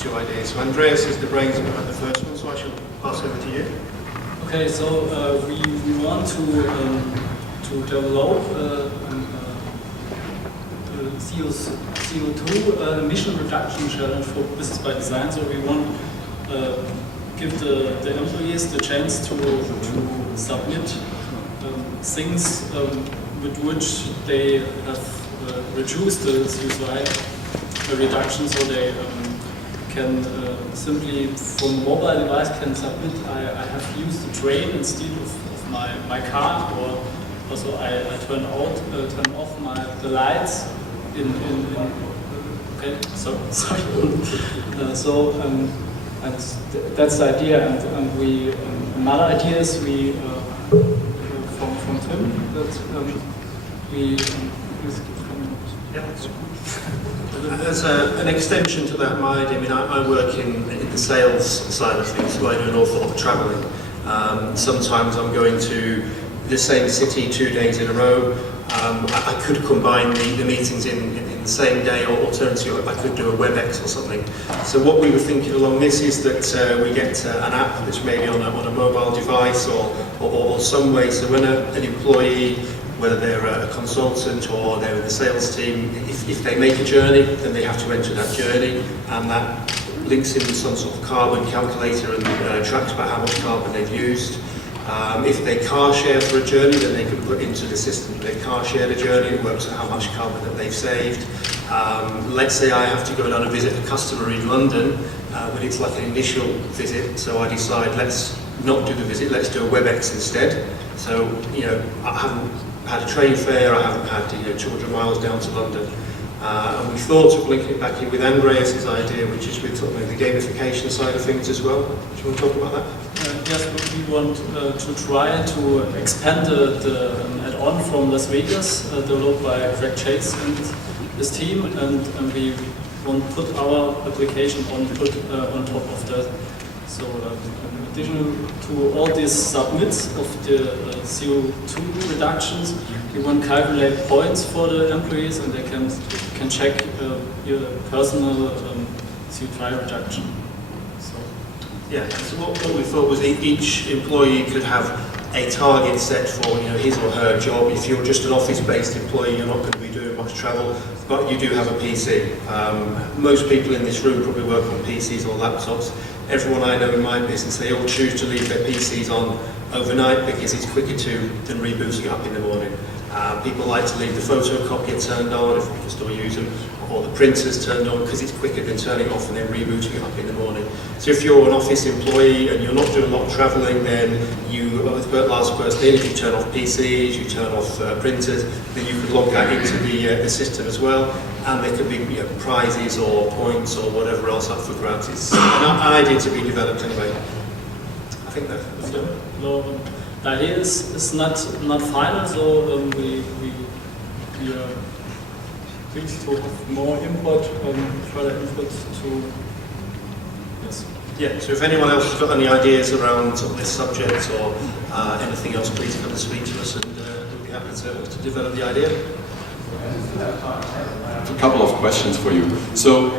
two ideas. So Andreas is the brains behind the first one, so I shall pass over to you. Okay, so we want to develop CO2 emission reduction challenge for business by design. So we want give the employees the chance to submit things with which they have reduced the CO2 reduction, so they can simply from a mobile device can submit I have used the train instead of my car, or also I turn off the lights in okay, sorry. And that's the idea, and we another idea is we from Tim that we As an extension to that, I work in the sales side of things, so I do an awful lot of travelling. Sometimes I'm going to the same city 2 days in a row. I could combine the meetings in the same day, or alternatively I could do a WebEx or something. So what we were thinking along this is that we get an app that's maybe on a mobile device or some way, so when an employee, whether they're a consultant or they're in the sales team, if they make a journey, then they have to enter that journey, and that links in with some sort of carbon calculator and tracks about how much carbon they've used. If they car share for a journey, then they can put into the system that they car shared a journey, it works out how much carbon that they've saved. Let's say I have to go on a visit a customer in London, but it's like an initial visit, so I decide let's not do the visit, let's do a WebEx instead. So, I haven't had a train fare, I haven't had 200 miles down to London. And we thought of linking it back in with Andreas' idea, which is with sort of the gamification side of things as well. Do you want to talk about that? Yes, we want to try to expand the add-on from Las Vegas, developed by Greg Chase and his team, and we want to put our application on top of that. So in addition to all these submits of the CO2 reductions, we want to calculate points for the employees, and they can check your personal CO2 reduction. So yeah. So what we thought was each employee could have a target set for his or her job. If you're just an office-based employee, you're not going to be doing much travel, but you do have a PC. Most people in this room probably work on PCs or laptops. Everyone I know in my business, they all choose to leave their PCs on overnight because it's quicker than rebooting up in the morning. People like to leave the photocopier turned on if we can still use them, or the printers turned on because it's quicker than turning it off and then rebooting it up in the morning. So if you're an office employee and you're not doing a lot of travelling, then with last person in, if you turn off PCs, you turn off printers, then you can log that into the system as well, and there could be prizes or points or whatever else up for grabs. It's an idea to be developed anyway. I think that's done. No, the idea is not final, so we are pleased to have more input, further input to yes. Yeah, so if anyone else has got any ideas around this subject or anything else, please come and speak to us, and we'll be happy to develop the idea. A couple of questions for you. So,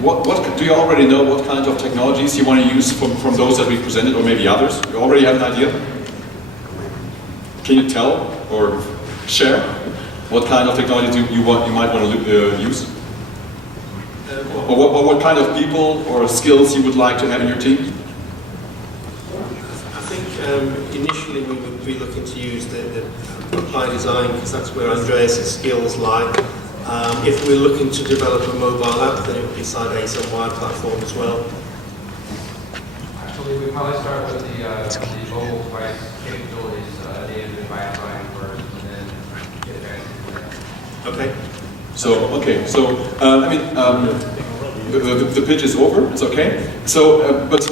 what do you already know what kind of technologies you want to use from those that we presented, or maybe others? You already have an idea? Can you tell or share what kind of technology you might want to use? Or what kind of people or skills you would like to have in your team? I think initially we would be looking to use the applied design, because that's where Andreas' skills lie. If we're looking to develop a mobile app, then it would be side Eissmann wire platform as well. Actually, we probably start with the mobile device capabilities, native by applying first, and then get advanced from there. Okay. So, the pitch is over. It's okay. So, but